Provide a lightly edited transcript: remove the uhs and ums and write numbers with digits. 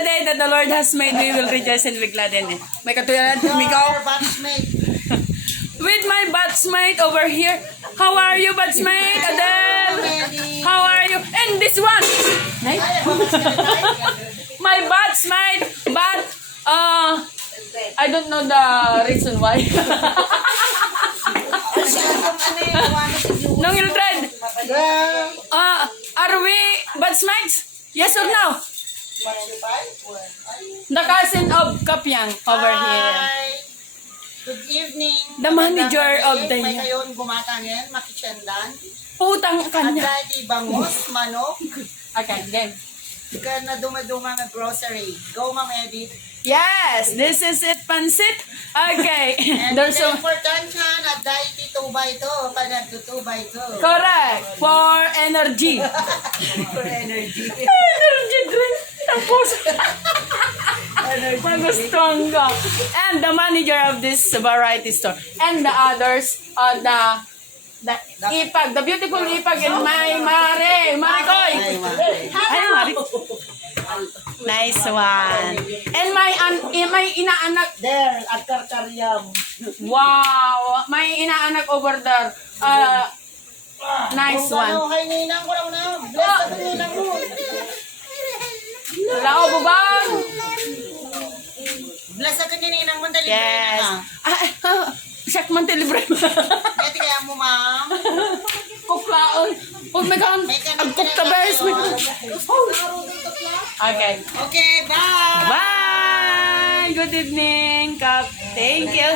the day that the Lord has made, we will rejoice and be glad in it. May katulad, Mikaw. With my batchmate over here. How are you, batchmate? Adele? How are you? And this one. My batchmate, but I don't know the reason why. Nong Mildred, are we batchmates? Yes or no? The cousin of Kapyang over here. Good evening. The manager of the May kayon gumatangin, makichendan. Putang kanya. Agad bangos, manok. Okay, game. Ka na dumaduma ng grocery. Go, Ma'am Edith. Yes, this is it, pansit. Okay. And There's the so important yan, at dahil 2 by 2, panag 2 by 2. correct for energy. For energy. Energy drink. Tapos magustuhan ko. And the manager of this variety store and the others, the Ipag, the beautiful Ipag and my Marikoy. Ay, Mari. Nice one. And my inaanak. There, at karkaryam. Wow, may inaanak over there. Nice one. Ano, kay ninang ko lang na. Bless ka ninang mo. Wala ko, bubang. Bless ka ninang mo, dali Yes. na. Siyak man tilibre. Kaya kaya mo, ma'am. Kuklaon. Huwag may kaan. Ang kuktabers. Okay. Okay, bye. Bye. Good evening, Kap. Thank you.